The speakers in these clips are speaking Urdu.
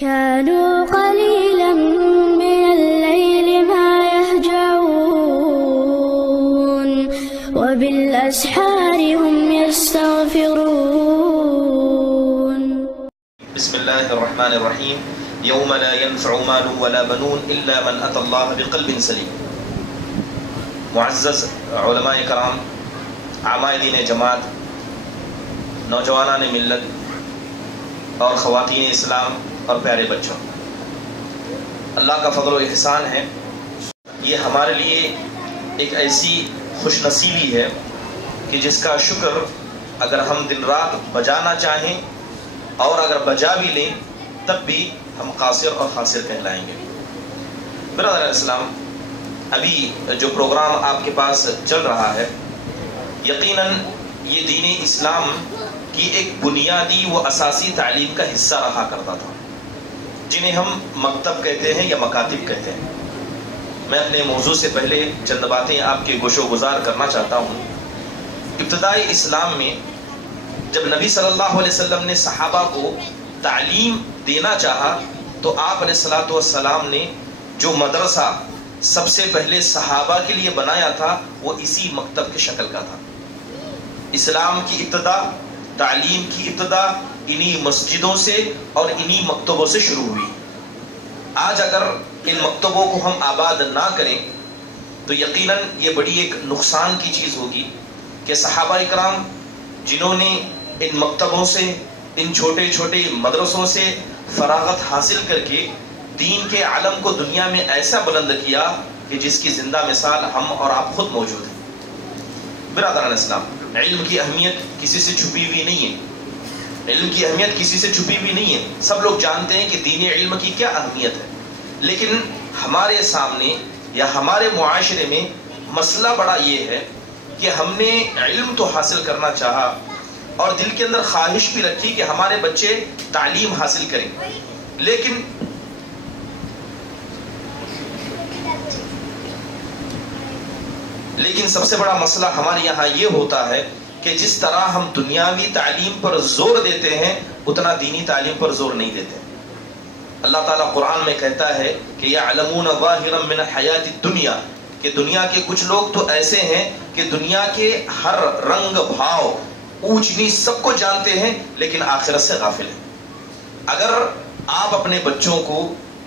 كانوا قليلا من الليل ما يهجعون وبالأسحار هم يستغفرون. بسم الله الرحمن الرحيم. يوم لا ينفع مال ولا بنون إلا من أتى الله بقلب سليم. معزز علماء کرام، عمائدین جماعت، نوجوانان ملت اور خواتین اسلام اور پیارے بچوں، اللہ کا فضل و احسان ہے، یہ ہمارے لیے ایک ایسی خوش نصیبی ہے کہ جس کا شکر اگر ہم دن رات بجانا چاہیں اور اگر بجا بھی لیں تب بھی ہم قاصر اور خاسر کہلائیں گے۔ برادر اسلام، ابھی جو پروگرام آپ کے پاس چل رہا ہے یقیناً یہ دین اسلام کی ایک بنیادی و اساسی تعلیم کا حصہ رہا کرتا تھا، جنہیں ہم مکتب کہتے ہیں یا مکاتب کہتے ہیں۔ میں اپنے موضوع سے پہلے چند باتیں آپ کے گوش و گزار کرنا چاہتا ہوں۔ ابتدائی اسلام میں جب نبی صلی اللہ علیہ وسلم نے صحابہ کو تعلیم دینا چاہا تو آپ علیہ السلام نے جو مدرسہ سب سے پہلے صحابہ کے لیے بنایا تھا وہ اسی مکتب کی شکل کا تھا۔ اسلام کی ابتدا، تعلیم کی ابتدا انہی مسجدوں سے اور انہی مکتبوں سے شروع ہوئی۔ آج اگر ان مکتبوں کو ہم آباد نہ کریں تو یقیناً یہ بڑی ایک نقصان کی چیز ہوگی کہ صحابہ اکرام جنہوں نے ان مکتبوں سے، ان چھوٹے چھوٹے مدرسوں سے فراغت حاصل کر کے دین کے علم کو دنیا میں ایسا بلند کیا کہ جس کی زندہ مثال ہم اور آپ خود موجود ہیں۔ برادران اسلام، علم کی اہمیت کسی سے چھپی ہوئی نہیں ہے، علم کی اہمیت کسی سے چھپی ہوئی نہیں ہے، سب لوگ جانتے ہیں کہ دین علم کی کیا اہمیت ہے، لیکن ہمارے سامنے یا ہمارے معاشرے میں مسئلہ بڑا یہ ہے کہ ہم نے علم تو حاصل کرنا چاہا اور دل کے اندر خواہش بھی رکھی کہ ہمارے بچے تعلیم حاصل کریں، لیکن سب سے بڑا مسئلہ ہمارے یہاں یہ ہوتا ہے کہ جس طرح ہم دنیاوی تعلیم پر زور دیتے ہیں اتنا دینی تعلیم پر زور نہیں دیتے۔ اللہ تعالیٰ قرآن میں کہتا ہے کہ یعلمون ظاہرا من الحیات الدنیا، کہ دنیا کے کچھ لوگ تو ایسے ہیں کہ دنیا کے ہر رنگ بھاؤ، اونچ نیچ سب کو جانتے ہیں لیکن آخرت سے غافل ہیں۔ اگر آپ اپنے بچوں کو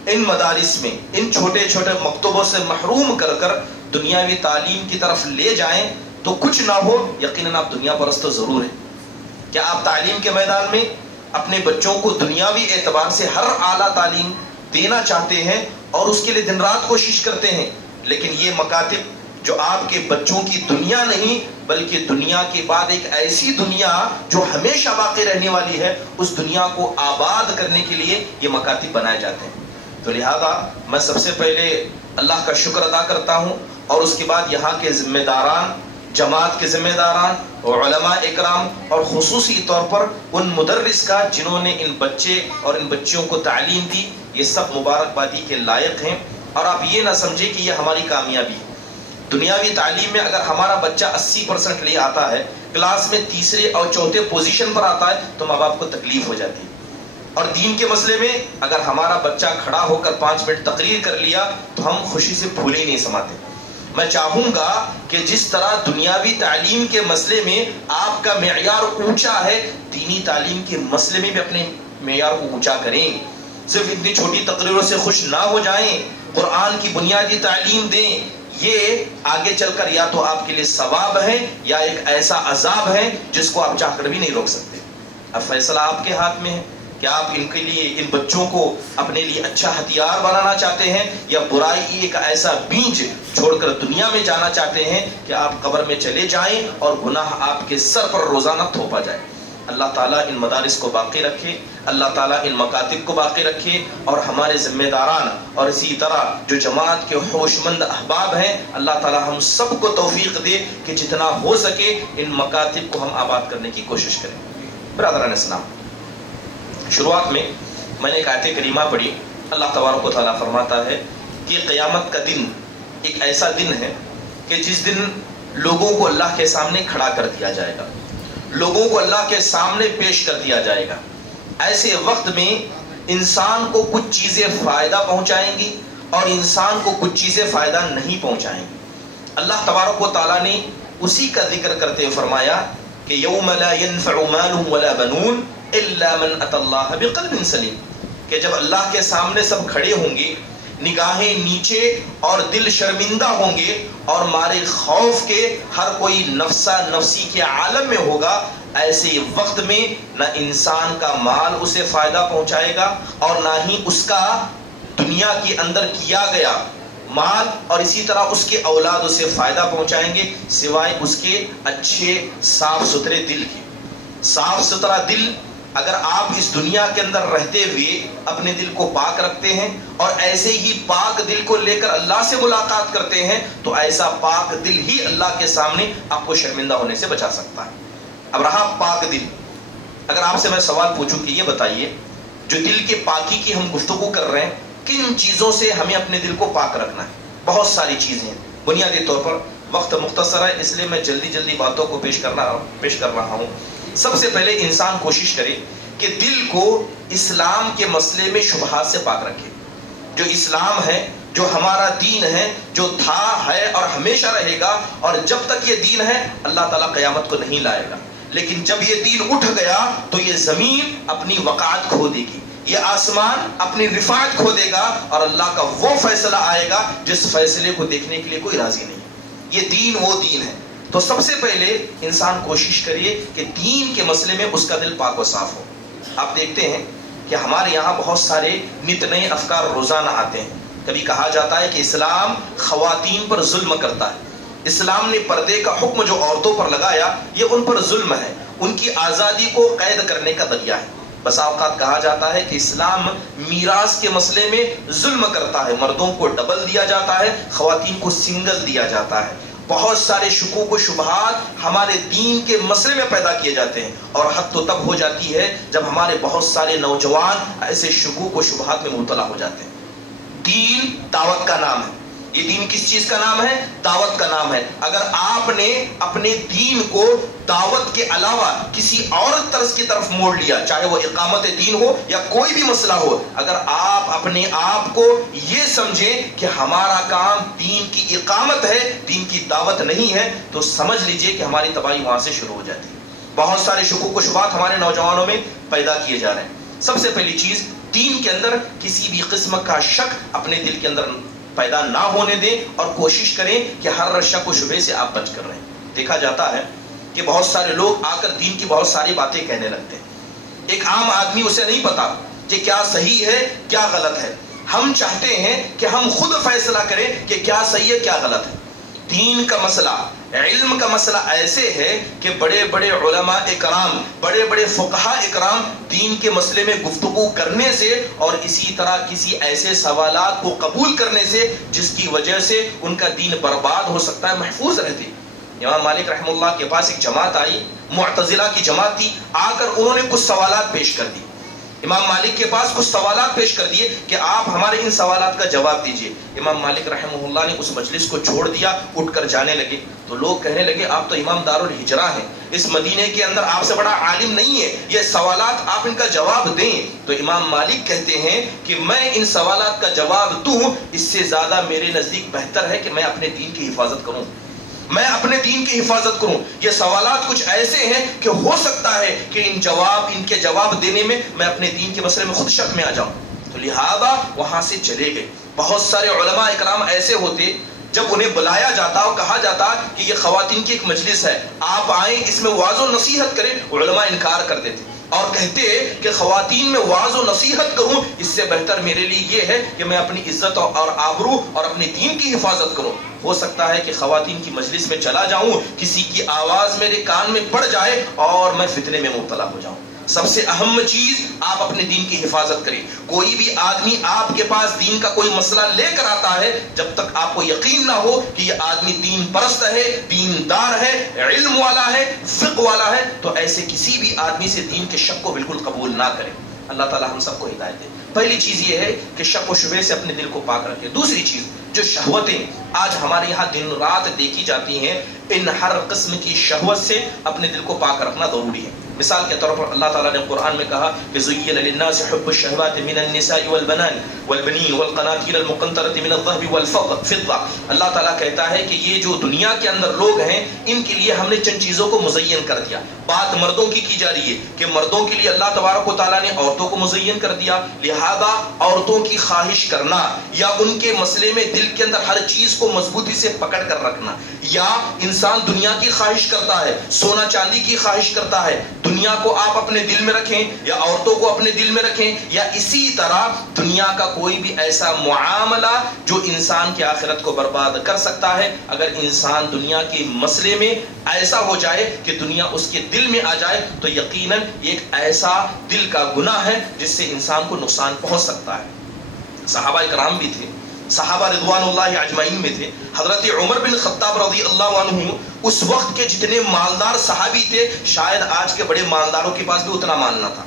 ان مدارس میں، ان چھوٹے چھوٹے مکتبوں سے محروم کر کر دنیاوی تعلیم کی طرف لے جائیں تو کچھ نہ ہو، یقیناً آپ دنیا پرست ضرور ہیں۔ کیا آپ تعلیم کے میدان میں اپنے بچوں کو دنیاوی اعتبار سے ہر اعلیٰ تعلیم دینا چاہتے ہیں اور اس کے لیے دن رات کوشش کرتے ہیں، لیکن یہ مکاتب جو آپ کے بچوں کی دنیا نہیں بلکہ دنیا کے بعد ایک ایسی دنیا جو ہمیشہ باقی رہنے والی ہے، اس دنیا کو آباد کرنے کے لیے یہ مکاتب بنائے جاتے ہیں۔ تو لہذا میں سب سے پہلے اللہ کا شکر ادا کرتا ہوں اور اس کے بعد یہاں کے ذمہ داران، جماعت کے ذمہ داران اور علماء اکرام اور خصوصی طور پر ان مدرس کا جنہوں نے ان بچے اور ان بچیوں کو تعلیم دی، یہ سب مبارکبادی کے لائق ہیں۔ اور آپ یہ نہ سمجھیں کہ یہ ہماری کامیابی ہے۔ دنیاوی تعلیم میں اگر ہمارا بچہ 80% لے آتا ہے، کلاس میں تیسرے اور چوتھے پوزیشن پر آتا ہے تو ماں باپ کو تکلیف ہو جاتی ہے، اور دین کے مسئلے میں اگر ہمارا بچہ کھڑا ہو کر 5 منٹ تقریر کر لیا تو ہم خوشی سے پھولے ہی نہیں سماتے۔ میں چاہوں گا کہ جس طرح دنیاوی تعلیم کے مسئلے میں آپ کا معیار اونچا ہے، دینی تعلیم کے مسئلے میں بھی اپنے معیار کو اونچا کریں۔ صرف اتنی چھوٹی تقریروں سے خوش نہ ہو جائیں، قرآن کی بنیادی تعلیم دیں۔ یہ آگے چل کر یا تو آپ کے لیے ثواب ہے یا ایک ایسا عذاب ہے جس کو آپ چاہ کر بھی نہیں روک سکتے۔ اب فیصلہ آپ کے ہاتھ میں ہے کہ آپ ان کے لیے، ان بچوں کو اپنے لیے اچھا ہتھیار بنانا چاہتے ہیں یا برائی ایک ایسا بیج چھوڑ کر دنیا میں جانا چاہتے ہیں کہ آپ قبر میں چلے جائیں اور گناہ آپ کے سر پر روزانہ تھوپا جائے۔ اللہ تعالیٰ ان مدارس کو باقی رکھے، اللہ تعالیٰ ان مکاتب کو باقی رکھے، اور ہمارے ذمہ داران اور اسی طرح جو جماعت کے ہوش مند احباب ہیں، اللہ تعالیٰ ہم سب کو توفیق دے کہ جتنا ہو سکے ان مکاتب کو ہم آباد کرنے کی کوشش کریں۔ برادران اسلام، شروعات میں نے ایک آیت کریمہ پڑھی۔ اللہ تبارک و تعالیٰ فرماتا ہے کہ قیامت کا دن ایک ایسا دن ہے کہ جس دن لوگوں کو اللہ کے سامنے کھڑا کر دیا جائے گا، لوگوں کو اللہ کے سامنے پیش کر دیا جائے گا۔ ایسے وقت میں انسان کو کچھ چیزیں فائدہ پہنچائیں گی اور انسان کو کچھ چیزیں فائدہ نہیں پہنچائیں گی. اللہ تبارک و تعالیٰ نے اسی کا ذکر کرتے ہوئے فرمایا کہ یوم لا ينفع مال ولا بنون الا من اتى الله بقلب سلیم، کہ جب اللہ کے سامنے سب کھڑے ہوں گے، نگاہیں نیچے اور دل شرمندہ ہوں گے اور مارے خوف کے ہر کوئی نفسا نفسی کے عالم میں ہوگا، ایسے وقت میں نہ انسان کا مال اسے فائدہ پہنچائے گا اور نہ ہی اس کا دنیا کے اندر کیا گیا مال اور اسی طرح اس کے اولاد اسے فائدہ پہنچائیں گے، سوائے اس کے اچھے صاف ستھرے دل کے. صاف ستھرا دل، اگر آپ اس دنیا کے اندر رہتے ہوئے اپنے دل کو پاک رکھتے ہیں اور ایسے ہی پاک دل کو لے کر اللہ سے ملاقات کرتے ہیں، تو ایسا پاک دل ہی اللہ کے سامنے آپ کو شرمندہ ہونے سے بچا سکتا ہے. اب رہا پاک دل، اگر آپ سے میں سوال پوچھوں کہ یہ بتائیے جو دل کے پاکی کی ہم گفتگو کر رہے ہیں، کن چیزوں سے ہمیں اپنے دل کو پاک رکھنا ہے؟ بہت ساری چیزیں ہیں. بنیادی طور پر وقت مختصر ہے، اس لیے میں جلدی باتوں کو پیش کر رہا ہوں. سب سے پہلے انسان کوشش کرے کہ دل کو اسلام کے مسئلے میں شبہات سے پاک رکھے. جو اسلام ہے، جو ہمارا دین ہے، جو تھا ہے اور ہمیشہ رہے گا، اور جب تک یہ دین ہے اللہ تعالیٰ قیامت کو نہیں لائے گا. لیکن جب یہ دین اٹھ گیا تو یہ زمین اپنی وقعت کھو دے گی، یہ آسمان اپنی رفعت کھو دے گا اور اللہ کا وہ فیصلہ آئے گا جس فیصلے کو دیکھنے کے لیے کوئی راضی نہیں. یہ دین وہ دین ہے. تو سب سے پہلے انسان کوشش کریے کہ دین کے مسئلے میں اس کا دل پاک و صاف ہو. آپ دیکھتے ہیں کہ ہمارے یہاں بہت سارے نت نئے افکار روزانہ آتے ہیں. کبھی کہا جاتا ہے کہ اسلام خواتین پر ظلم کرتا ہے، اسلام نے پردے کا حکم جو عورتوں پر لگایا یہ ان پر ظلم ہے، ان کی آزادی کو قید کرنے کا ذریعہ ہے. بس اوقات کہا جاتا ہے کہ اسلام میراث کے مسئلے میں ظلم کرتا ہے، مردوں کو ڈبل دیا جاتا ہے، خواتین کو سنگل دیا جاتا ہے. بہت سارے شکوک و شبہات ہمارے دین کے مسئلے میں پیدا کیے جاتے ہیں، اور حد تو تب ہو جاتی ہے جب ہمارے بہت سارے نوجوان ایسے شکوک و شبہات میں مبتلا ہو جاتے ہیں. دین دعوت کا نام ہے. یہ دین کس چیز کا نام ہے؟ دعوت کا نام ہے. اگر آپ نے اپنے دین کو دعوت کے علاوہ کسی اور طرز کی طرف موڑ لیا، چاہے وہ اقامت دین ہو یا کوئی بھی مسئلہ ہو، اگر آپ اپنے آپ کو یہ سمجھیں کہ ہمارا کام دین کی اقامت ہے، دین کی دعوت نہیں ہے، تو سمجھ لیجئے کہ ہماری تباہی وہاں سے شروع ہو جاتی ہے. بہت سارے شکوک و شبہات ہمارے نوجوانوں میں پیدا کیے جا رہے ہیں. سب سے پہلی چیز، دین کے اندر کسی بھی قسم کا شک اپنے دل کے اندر پیدا نہ ہونے دیں اور کوشش کریں کہ ہر شک و شبہے سے آپ بچ کر رہیں. دیکھا جاتا ہے کہ بہت سارے لوگ آ کر دین کی بہت ساری باتیں کہنے لگتے ہیں. ایک عام آدمی اسے نہیں پتا کہ کیا صحیح ہے کیا غلط ہے. ہم چاہتے ہیں کہ ہم خود فیصلہ کریں کہ کیا صحیح ہے کیا غلط ہے. دین کا مسئلہ، علم کا مسئلہ ایسے ہے کہ بڑے بڑے علماء اکرام، بڑے بڑے فقہاء اکرام دین کے مسئلے میں گفتگو کرنے سے اور اسی طرح کسی ایسے سوالات کو قبول کرنے سے جس کی وجہ سے ان کا دین برباد ہو سکتا ہے، محفوظ رہتے. امام مالک رحمہ اللہ کے پاس ایک جماعت آئی، معتزلہ کی جماعت تھی. آ کر انہوں نے کچھ سوالات پیش کر دی. امام مالک کے پاس کچھ سوالات پیش کر دیے کہ آپ ہمارے ان سوالات کا جواب دیجئے. امام مالک رحمہ اللہ نے اس مجلس کو چھوڑ دیا، اٹھ کر جانے لگے. تو لوگ کہنے لگے آپ تو امام دار الہجرہ ہیں، اس مدینے کے اندر آپ سے بڑا عالم نہیں ہے، یہ سوالات آپ ان کا جواب دیں. تو امام مالک کہتے ہیں کہ میں ان سوالات کا جواب دوں، اس سے زیادہ میرے نزدیک بہتر ہے کہ میں اپنے دین کی حفاظت کروں، میں اپنے دین کی حفاظت کروں. یہ سوالات کچھ ایسے ہیں کہ ہو سکتا ہے کہ ان کے جواب دینے میں میں اپنے دین کے مسئلے میں خود شک میں آ جاؤں. تو لہذا وہاں سے چلے گئے. بہت سارے علماء اکرام ایسے ہوتے جب انہیں بلایا جاتا اور کہا جاتا کہ یہ خواتین کی ایک مجلس ہے، آپ آئیں اس میں وعظ و نصیحت کریں، علماء انکار کر دیتے اور کہتے کہ خواتین میں وعظ و نصیحت کروں، اس سے بہتر میرے لیے یہ ہے کہ میں اپنی عزت اور آبرو اور اپنے دین کی حفاظت کروں. ہو سکتا ہے کہ خواتین کی مجلس میں چلا جاؤں، کسی کی آواز میرے کان میں پڑ جائے اور میں فتنے میں مبتلا ہو جاؤں. سب سے اہم چیز آپ اپنے دین کی حفاظت کریں. کوئی بھی آدمی آپ کے پاس دین کا کوئی مسئلہ لے کر آتا ہے، جب تک آپ کو یقین نہ ہو کہ یہ آدمی دین پرست ہے، دین دار ہے، علم والا ہے، فقہ والا ہے، تو ایسے کسی بھی آدمی سے دین کے شک کو بالکل قبول نہ کریں. اللہ تعالی ہم سب کو ہدایت دے. پہلی چیز یہ ہے کہ شک و شبہے سے اپنے دل کو پاک رکھیں. دوسری چیز، جو شہوتیں آج ہمارے یہاں دن رات دیکھی جاتی ہیں، ان ہر قسم کی شہوت سے اپنے دل کو پاک رکھنا ضروری ہے. مثال کے طور پر اللہ تعالیٰ نے قرآن میں کہا کہ زُيِّنَ لِلنَّاسِ حُبُّ الشَّهَوَاتِ مِنَ النِّسَاءِ وَالْبَنِينَ وَالْقَنَاطِيرِ الْمُقَنطَرَةِ مِنَ الذَّهَبِ وَالْفِضَّةِ. اللہ تعالیٰ کہتا ہے کہ یہ جو دنیا کے اندر لوگ ہیں ان کے لیے ہم نے چند چیزوں کو مزین کر دیا. بات مردوں کی جا رہی ہے کہ مردوں کے لیے اللہ تبارک و تعالیٰ نے عورتوں کو مزین کر دیا. لہذا عورتوں کی خواہش کرنا یا ان کے مسئلے میں دل کے اندر ہر چیز کو مضبوطی سے پکڑ کر رکھنا, یا انسان دنیا کی خواہش کرتا ہے, سونا چاندی کی خواہش کرتا ہے, دنیا کو آپ اپنے دل میں رکھیں یا عورتوں کو اپنے دل میں رکھیں, یا اسی طرح دنیا کا کوئی بھی ایسا معاملہ جو انسان کی آخرت کو برباد کر سکتا ہے. اگر انسان دنیا کے مسئلے میں ایسا ہو جائے کہ دنیا اس کے دل میں آ جائے تو یقیناً ایک ایسا دل کا گناہ ہے جس سے انسان کو نقصان پہنچ سکتا ہے. صحابہ کرام بھی تھے, صحابہ رضوان اللہ اجمعین میں تھے. حضرت عمر بن خطاب رضی اللہ عنہ اس وقت کے جتنے مالدار صحابی تھے, شاید آج کے بڑے مالداروں کے پاس بھی اتنا مال نہ تھا.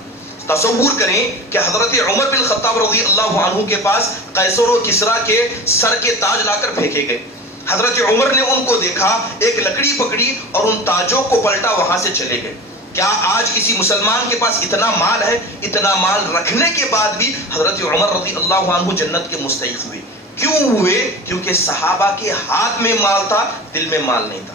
تصور کریں کہ حضرت عمر بن خطاب رضی اللہ عنہ کے پاس قیصر و کسریٰ کے سر کے تاج لا کر پھینکے گئے. حضرت عمر نے ان کو دیکھا, ایک لکڑی پکڑی اور ان تاجوں کو پلٹا, وہاں سے چلے گئے. کیا آج کسی مسلمان کے پاس اتنا مال ہے؟ اتنا مال رکھنے کے بعد بھی حضرت عمر رضی اللہ عنہ جنت کے مستحق ہوئے. کیوں ہوئے؟ کیونکہ صحابہ کے ہاتھ میں مال تھا, دل میں مال نہیں تھا.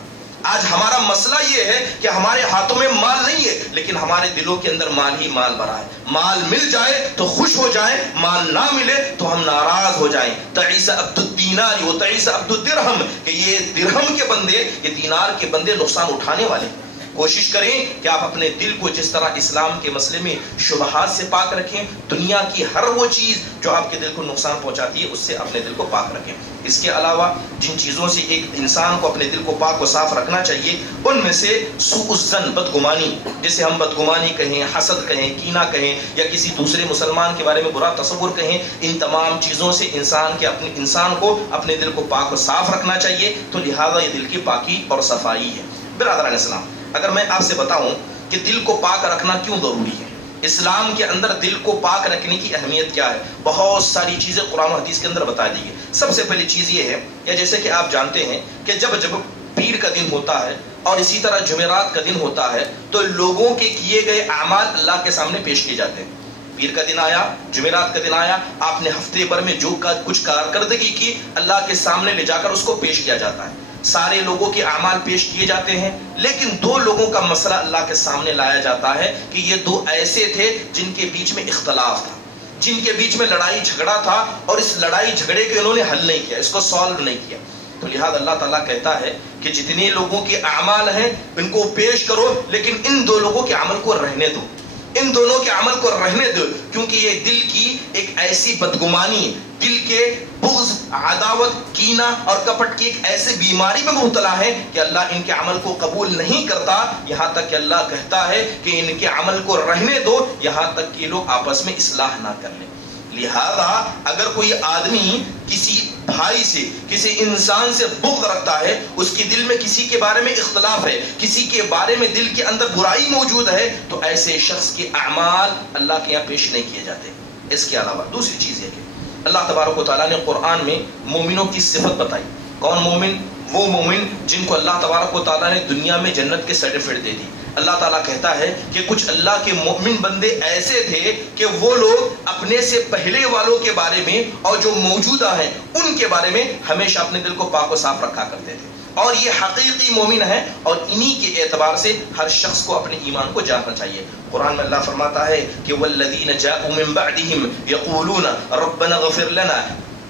آج ہمارا مسئلہ یہ ہے کہ ہمارے ہاتھوں میں مال نہیں ہے لیکن ہمارے دلوں کے اندر مال ہی مال بھرا ہے. مال مل جائے تو خوش ہو جائیں, مال نہ ملے تو ہم ناراض ہو جائیں. تعیس عبد الدینار و تعیس عبد الدرہم, کہ یہ درہم کے بندے, یہ دینار کے بندے نقصان اٹھانے والے. کوشش کریں کہ آپ اپنے دل کو جس طرح اسلام کے مسئلے میں شبہات سے پاک رکھیں, دنیا کی ہر وہ چیز جو آپ کے دل کو نقصان پہنچاتی ہے اس سے اپنے دل کو پاک رکھیں. اس کے علاوہ جن چیزوں سے ایک انسان کو اپنے دل کو پاک و صاف رکھنا چاہیے ان میں سے سوء الظن, بدگمانی, جسے ہم بدگمانی کہیں, حسد کہیں, کینہ کہیں, یا کسی دوسرے مسلمان کے بارے میں برا تصور کہیں, ان تمام چیزوں سے انسان کو اپنے دل کو پاک و صاف رکھنا چاہیے. تو لہذا یہ دل کی پاکی اور صفائی ہے. برادران اسلام, اگر میں آپ سے بتاؤں کہ دل کو پاک رکھنا کیوں ضروری ہے, اسلام کے اندر دل کو پاک رکھنے کی اہمیت کیا ہے, بہت ساری چیزیں قرآن و حدیث کے اندر بتا دی ہے. سب سے پہلی چیز یہ ہے کہ جیسے کہ آپ جانتے ہیں کہ جب پیر کا دن ہوتا ہے اور اسی طرح جمعرات کا دن ہوتا ہے تو لوگوں کے کیے گئے اعمال اللہ کے سامنے پیش کیے جاتے ہیں. پیر کا دن آیا, جمعرات کا دن آیا, آپ نے ہفتے بھر میں جو کچھ کارکردگی کی اللہ کے سامنے لے جا کر اس کو پیش کیا جاتا ہے. سارے لوگوں کے اعمال پیش کیے جاتے ہیں, لیکن دو لوگوں کا مسئلہ اللہ کے سامنے لایا جاتا ہے کہ یہ دو ایسے تھے جن کے بیچ میں اختلاف تھا, جن کے بیچ میں لڑائی جھگڑا تھا, اور اس لڑائی جھگڑے کے انہوں نے حل نہیں کیا, اس کو سالو نہیں کیا. تو لہذا اللہ تعالیٰ کہتا ہے کہ جتنے لوگوں کے اعمال ہیں ان کو پیش کرو, لیکن ان دو لوگوں کے عمل کو رہنے دو, ان دونوں کے عمل کو رہنے دو, کیونکہ یہ دل کی ایک ایسی بدگمانی, دل کے بغض, عداوت, کینہ اور کپٹ کی ایک ایسی بیماری میں مبتلا ہے کہ اللہ ان کے عمل کو قبول نہیں کرتا. یہاں تک کہ اللہ کہتا ہے کہ ان کے عمل کو رہنے دو یہاں تک کہ لوگ آپس میں اصلاح نہ کر لیں. لہذا اگر کوئی آدمی کسی بھائی سے, کسی انسان سے بغض رکھتا ہے, اس کے دل میں کسی کے بارے میں اختلاف ہے, کسی کے بارے میں دل کے اندر برائی موجود ہے, تو ایسے شخص کے اعمال اللہ کے یہاں پیش نہیں کیے جاتے. اس کے علاوہ دوسری چیز یہ کہ اللہ تبارک و تعالیٰ نے قرآن میں مومنوں کی صفت بتائی. کون مومن؟ وہ مومن جن کو اللہ تبارک و تعالیٰ نے دنیا میں جنت کے سرٹیفکیٹ دے دی. اللہ تعالیٰ کہتا ہے کہ کچھ اللہ کے مومن بندے ایسے تھے کہ وہ لوگ اپنے سے پہلے والوں کے بارے میں اور جو موجودہ ہیں ان کے بارے میں ہمیشہ اپنے دل کو پاک و صاف رکھا کرتے تھے, اور یہ حقیقی مومن ہے, اور انہی کے اعتبار سے ہر شخص کو اپنے ایمان کو جاننا چاہیے. قرآن میں اللہ فرماتا ہے کہ والذین جاءوا من بعدہم یقولون ربنا اغفر لنا.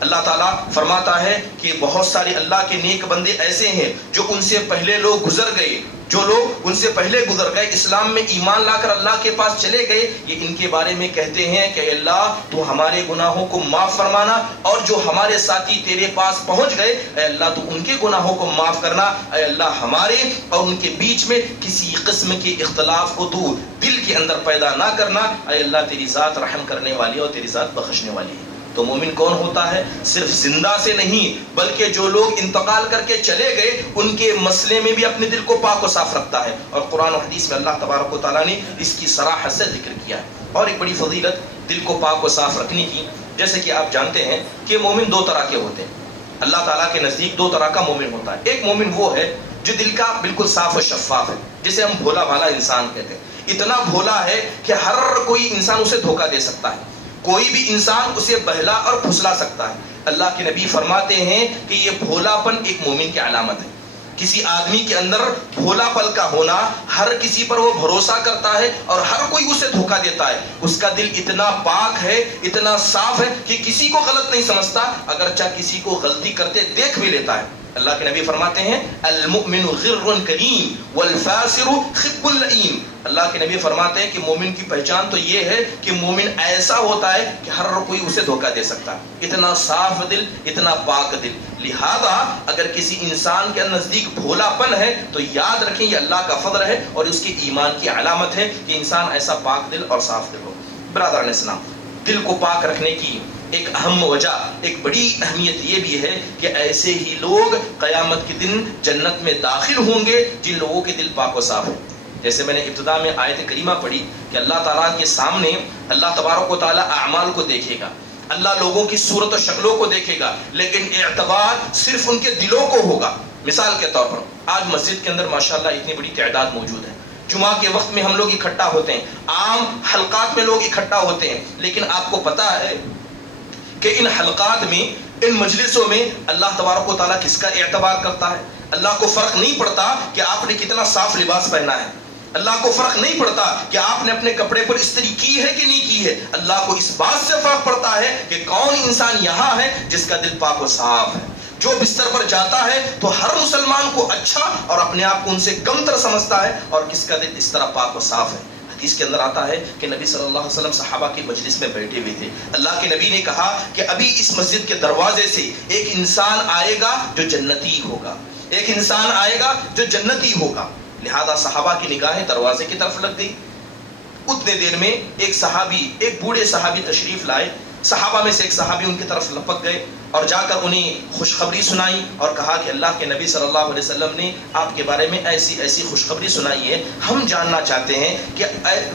اللہ تعالیٰ فرماتا ہے کہ بہت سارے اللہ کے نیک بندے ایسے ہیں جو ان سے پہلے لوگ گزر گئے, جو لوگ ان سے پہلے گزر گئے, اسلام میں ایمان لا کر اللہ کے پاس چلے گئے, یہ ان کے بارے میں کہتے ہیں کہ اللہ تو ہمارے گناہوں کو معاف فرمانا, اور جو ہمارے ساتھی تیرے پاس پہنچ گئے اے اللہ تو ان کے گناہوں کو معاف کرنا, اے اللہ ہمارے اور ان کے بیچ میں کسی قسم کے اختلاف کو تو دل کے اندر پیدا نہ کرنا, اے اللہ تیری ذات رحم کرنے والی اور تیری ذات بخشنے والی ہے. تو مومن کون ہوتا ہے؟ صرف زندہ سے نہیں بلکہ جو لوگ انتقال کر کے چلے گئے ان کے مسئلے میں بھی اپنے دل کو پاک و صاف رکھتا ہے, اور قرآن و حدیث میں اللہ تبارک و تعالیٰ نے اس کی صراحت سے ذکر کیا ہے. اور ایک بڑی فضیلت دل کو پاک و صاف رکھنے کی, جیسے کہ آپ جانتے ہیں کہ مومن دو طرح کے ہوتے ہیں. اللہ تعالیٰ کے نزدیک دو طرح کا مومن ہوتا ہے. ایک مومن وہ ہے جو دل کا بالکل صاف و شفاف ہے, جسے ہم بھولا بھالا انسان کہتے ہیں. اتنا بھولا ہے کہ ہر کوئی انسان اسے دھوکہ دے سکتا ہے، کوئی بھی انسان اسے بہلا اور پھسلا سکتا ہے۔ اللہ کے نبی فرماتے ہیں کہ یہ بھولا پن ایک مومن کی علامت ہے۔ کسی آدمی کے اندر بھولا پل کا ہونا، ہر کسی پر وہ بھروسہ کرتا ہے اور ہر کوئی اسے دھوکہ دیتا ہے، اس کا دل اتنا پاک ہے، اتنا صاف ہے کہ کسی کو غلط نہیں سمجھتا، اگرچہ کسی کو غلطی کرتے دیکھ بھی لیتا ہے۔ اللہ کے نبی فرماتے ہیں المؤمن غر کریم والفاسر خب لئیم۔ اللہ کے نبی فرماتے ہیں کہ مومن کی پہچان تو یہ ہے کہ مومن ایسا ہوتا ہے کہ ہر کوئی اسے دھوکہ دے سکتا ہے، اتنا صاف دل، اتنا پاک دل۔ لہذا اگر کسی انسان کے نزدیک بھولا پن ہے تو یاد رکھیں یہ اللہ کا فضل ہے اور اس کی ایمان کی علامت ہے کہ انسان ایسا پاک دل اور صاف دل ہو۔ برادران اسلام، دل کو پاک رکھنے کی ایک اہم وجہ، ایک بڑی اہمیت یہ بھی ہے کہ ایسے ہی لوگ قیامت کے دن جنت میں داخل ہوں گے جن لوگوں کے دل پاک و صاف ہو۔ جیسے میں نے ابتدا میں آیت کریمہ پڑھی کہ اللہ تعالیٰ کے سامنے اللہ تبارک و تعالیٰ اعمال کو دیکھے گا، اللہ لوگوں کی صورت و شکلوں کو دیکھے گا، لیکن اعتبار صرف ان کے دلوں کو ہوگا۔ مثال کے طور پر آج مسجد کے اندر ماشاءاللہ اتنی بڑی تعداد موجود ہے، جمعہ کے وقت میں ہم لوگ اکٹھا ہوتے ہیں، عام حلقات میں لوگ اکٹھا ہوتے ہیں، لیکن آپ کو پتا ہے کہ ان حلقات میں، ان مجلسوں میں اللہ تبارک و تعالیٰ کس کا اعتبار کرتا ہے؟ اللہ کو فرق نہیں پڑتا کہ آپ نے کتنا صاف لباس پہنا ہے، اللہ کو فرق نہیں پڑتا کہ آپ نے اپنے کپڑے پر استری کی ہے کہ نہیں کی ہے، اللہ کو اس بات سے فرق پڑتا ہے کہ کون انسان یہاں ہے جس کا دل پاک و صاف ہے۔ جو بستر پر جاتا ہے تو ہر مسلمان کو اچھا اور اپنے آپ کو ان سے کم تر سمجھتا ہے، اور کس کا دل اس طرح پاک و صاف ہے۔ حدیث کے اندر آتا ہے کہ نبی صلی اللہ علیہ وسلم صحابہ کی مجلس میں بیٹھے ہوئے تھے، اللہ کے نبی نے کہا کہ ابھی اس مسجد کے دروازے سے ایک انسان آئے گا جو جنتی ہوگا، ایک انسان آئے گا جو جنتی ہوگا۔ لہذا صحابہ کی نگاہیں دروازے کی طرف لگ گئی۔ اتنے دیر میں ایک صحابی، ایک بوڑھے صحابی تشریف لائے، صحابہ میں سے ایک صحابی ان کی طرف لپک گئے اور جا کر انہیں خوشخبری سنائی اور کہا کہ اللہ کے نبی صلی اللہ علیہ وسلم نے آپ کے بارے میں ایسی ایسی خوشخبری سنائی ہے، ہم جاننا چاہتے ہیں کہ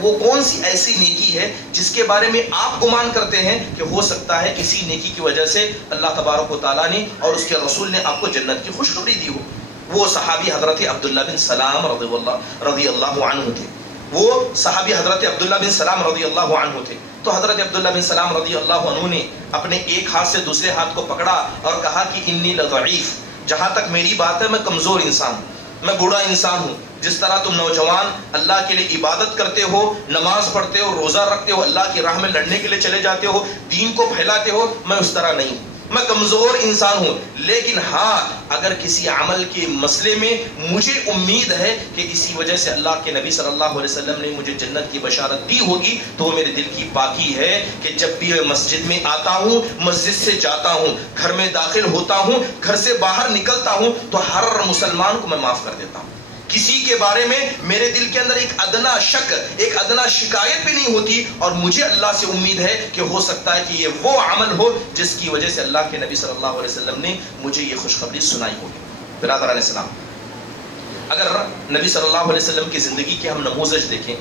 وہ کون سی ایسی نیکی ہے جس کے بارے میں آپ گمان کرتے ہیں کہ ہو سکتا ہے کسی نیکی کی وجہ سے اللہ تبارک و تعالیٰ نے اور اس کے رسول نے آپ کو جنت کی خوشخبری دی ہو۔ وہ صحابی حضرت عبداللہ بن سلام رضی اللہ عنہ تھے، وہ صحابی حضرت عبداللہ بن سلام رضی اللہ عنہ تھے۔ تو حضرت عبداللہ بن سلام رضی اللہ عنہ نے اپنے ایک ہاتھ سے دوسرے ہاتھ کو پکڑا اور کہا کہ انی لضعیف، جہاں تک میری بات ہے میں کمزور انسان ہوں، میں بوڑھا انسان ہوں۔ جس طرح تم نوجوان اللہ کے لیے عبادت کرتے ہو، نماز پڑھتے ہو، روزہ رکھتے ہو، اللہ کی راہ میں لڑنے کے لیے چلے جاتے ہو، دین کو پھیلاتے ہو، میں اس طرح نہیں ہوں، میں کمزور انسان ہوں۔ لیکن ہاں، اگر کسی عمل کے مسئلے میں مجھے امید ہے کہ اسی وجہ سے اللہ کے نبی صلی اللہ علیہ وسلم نے مجھے جنت کی بشارت دی ہوگی، تو وہ میرے دل کی پاکی ہے کہ جب بھی میں مسجد میں آتا ہوں، مسجد سے جاتا ہوں، گھر میں داخل ہوتا ہوں، گھر سے باہر نکلتا ہوں، تو ہر مسلمان کو میں معاف کر دیتا ہوں۔ کسی کے بارے میں میرے دل کے اندر ایک ادنا شک، ایک ادنا شکایت بھی نہیں ہوتی، اور مجھے اللہ سے امید ہے کہ ہو سکتا ہے کہ یہ وہ عمل ہو جس کی وجہ سے اللہ کے نبی صلی اللہ علیہ وسلم نے مجھے یہ خوشخبری سنائی ہوگی۔ برادران اسلام، اگر نبی صلی اللہ علیہ وسلم کی زندگی کے ہم نموذج دیکھیں،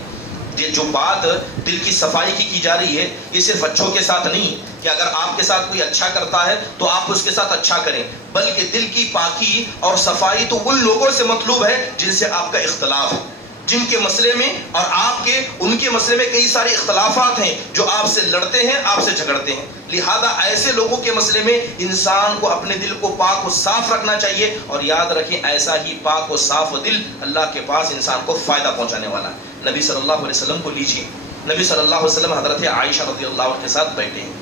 یہ جو بات دل کی صفائی کی جا رہی ہے، یہ صرف اچھوں کے ساتھ نہیں کہ اگر آپ کے ساتھ کوئی اچھا کرتا ہے تو آپ اس کے ساتھ اچھا کریں، بلکہ دل کی پاکی اور صفائی تو ان لوگوں سے مطلوب ہے جن سے آپ کا اختلاف ہے، جن کے مسئلے میں اور آپ کے ان کے مسئلے میں کئی سارے اختلافات ہیں، جو آپ سے لڑتے ہیں، آپ سے جھگڑتے ہیں۔ لہذا ایسے لوگوں کے مسئلے میں انسان کو اپنے دل کو پاک و صاف رکھنا چاہیے، اور یاد رکھیں ایسا ہی پاک و صاف دل اللہ کے پاس انسان کو فائدہ پہنچانے والا ہے۔ نبی صلی اللہ علیہ وسلم کو لیجیے، نبی صلی اللہ علیہ وسلم حضرت عائشہ رضی اللہ عنہ کے ساتھ بیٹھے ہیں۔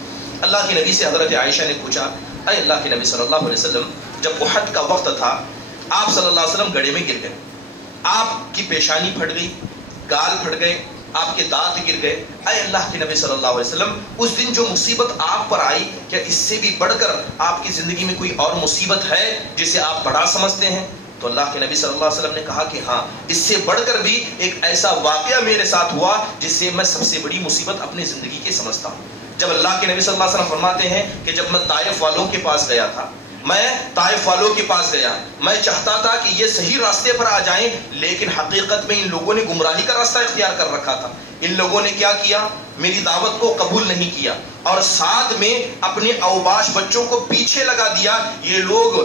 اللہ کے نبی سے حضرت عائشہ نے پوچھا، اے اللہ کے نبی صلی اللہ علیہ وسلم، جب احد کا وقت تھا، آپ صلی اللہ علیہ وسلم گڑھے میں گر گئے، آپ کی پیشانی پھٹ گئی، گال پھٹ گئے، آپ کے دانت گر گئے، اے اللہ کے نبی صلی اللہ علیہ وسلم، اس دن جو مصیبت آپ پر آئی، کیا اس سے بھی بڑھ کر آپ کی زندگی میں کوئی اور مصیبت ہے جسے آپ بڑا سمجھتے ہیں؟ تو اللہ کے نبی صلی اللہ علیہ وسلم نے کہا کہ ہاں، اس سے بڑھ کر بھی ایک ایسا واقعہ میرے ساتھ ہوا جس سے میں سب سے بڑی مصیبت اپنی زندگی کی سمجھتا ہوں۔ جب اللہ کے نبی صلی اللہ علیہ وسلم فرماتے ہیں کہ جب میں طائف والوں کے پاس گیا تھا، میں طائف والوں کے پاس گیا، میں چاہتا تھا کہ یہ صحیح راستے پر آ جائیں، لیکن حقیقت میں ان لوگوں نے گمراہی کا راستہ اختیار کر رکھا تھا۔ ان لوگوں نے کیا کیا؟ میری دعوت کو قبول نہیں کیا، اور ساتھ میں اپنے اوباش بچوں کو پیچھے لگا دیا۔ یہ لوگ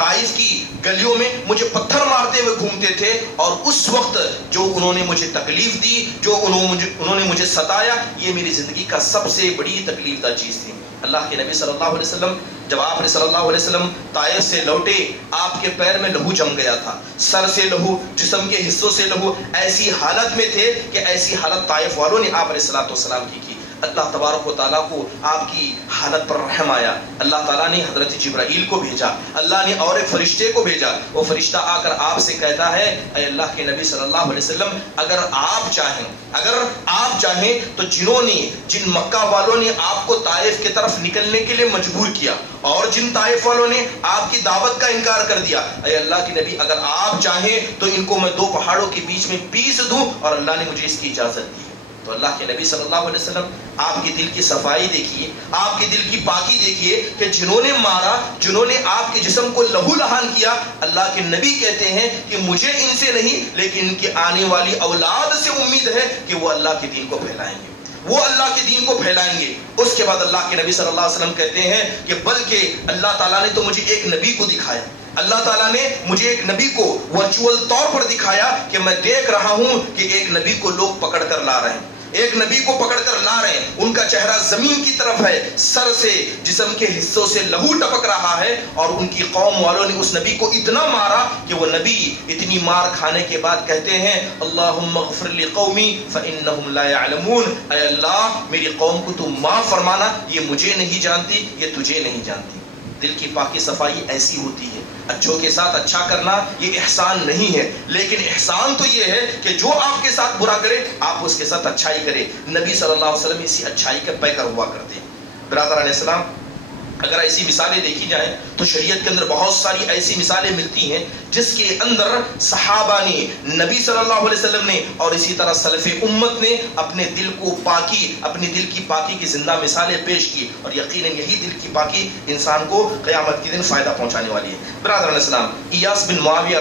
طائف کی گلیوں میں مجھے پتھر مارتے ہوئے گھومتے تھے، اور اس وقت جو انہوں نے مجھے تکلیف دی، جو انہوں نے مجھے ستایا، یہ میری زندگی کا سب سے بڑی تکلیف دہ چیز تھی۔ اللہ کے نبی صلی اللہ علیہ وسلم جب آپ صلی اللہ علیہ وسلم طائف سے لوٹے، آپ کے پیر میں لہو جم گیا تھا، سر سے لہو، جسم کے حصوں سے لہو، ایسی حالت میں تھے کہ ایسی حالت طائف والوں نے آپ علیہ الصلوۃ والسلام کی۔ اللہ تبارک و تعالیٰ کو آپ کی حالت پر رحم آیا، اللہ تعالیٰ نے حضرت جبرائیل کو بھیجا، اللہ نے اور ایک فرشتے کو بھیجا، وہ فرشتہ آ کر آپ سے کہتا ہے اے اللہ کے نبی صلی اللہ علیہ وسلم، اگر آپ چاہیں تو جن مکہ والوں نے آپ کو طائف کی طرف نکلنے کے لیے مجبور کیا، اور جن طائف والوں نے آپ کی دعوت کا انکار کر دیا، اے اللہ کے نبی اگر آپ چاہیں تو ان کو میں دو پہاڑوں کے بیچ میں پیس دوں، اور اللہ نے مجھے اس کی اجازت دی۔ تو اللہ کے نبی صلی اللہ علیہ وسلم آپ کے دل کی صفائی دیکھیے، آپ کے دل کی پاکی دیکھیے کہ جنہوں نے مارا، جنہوں نے آپ کے جسم کو لہو لہان کیا، اللہ کے نبی کہتے ہیں کہ مجھے ان سے نہیں لیکن ان کی آنے والی اولاد سے امید ہے کہ وہ اللہ کے دین کو پھیلائیں گے، وہ اللہ کے دین کو پھیلائیں گے۔ اس کے بعد اللہ کے نبی صلی اللہ علیہ وسلم کہتے ہیں کہ بلکہ اللہ تعالیٰ نے تو مجھے ایک نبی کو دکھایا، اللہ تعالیٰ نے مجھے ایک نبی کو ورچوئل طور پر دکھایا کہ میں دیکھ رہا ہوں کہ ایک نبی کو لوگ پکڑ کر لا رہے ہیں، ایک نبی کو پکڑ کر لا رہے ہیں، ان کا چہرہ زمین کی طرف ہے، سر سے جسم کے حصوں سے لہو ٹپک رہا ہے، اور ان کی قوم والوں نے اس نبی کو اتنا مارا کہ وہ نبی اتنی مار کھانے کے بعد کہتے ہیں اللہم اغفر لقومی فانہم لا یعلمون، اے اللہ میری قوم کو تو معاف فرمانا، یہ مجھے نہیں جانتی، یہ تجھے نہیں جانتی۔ دل کی پاکی صفائی ایسی ہوتی ہے، اچھوں کے ساتھ اچھا کرنا یہ احسان نہیں ہے، لیکن احسان تو یہ ہے کہ جو آپ کے ساتھ برا کرے آپ اس کے ساتھ اچھائی کرے۔ نبی صلی اللہ علیہ وسلم اسی اچھائی کے پیکر ہوا کرتے ہیں۔ برادران اسلام، اگر ایسی مثالیں دیکھی جائیں تو شریعت کے اندر بہت ساری ایسی مثالیں ملتی ہیں جس کے اندر صحابہ نے، نبی صلی اللہ علیہ وسلم نے، اور اسی طرح سلف امت نے اپنے دل کو پاکی، اپنی دل کی پاکی کی زندہ مثالیں پیش کی، اور یقیناً یہی دل کی پاکی انسان کو قیامت کے دن فائدہ پہنچانے والی ہے۔ برادران اسلام، ایاس بن معاویہ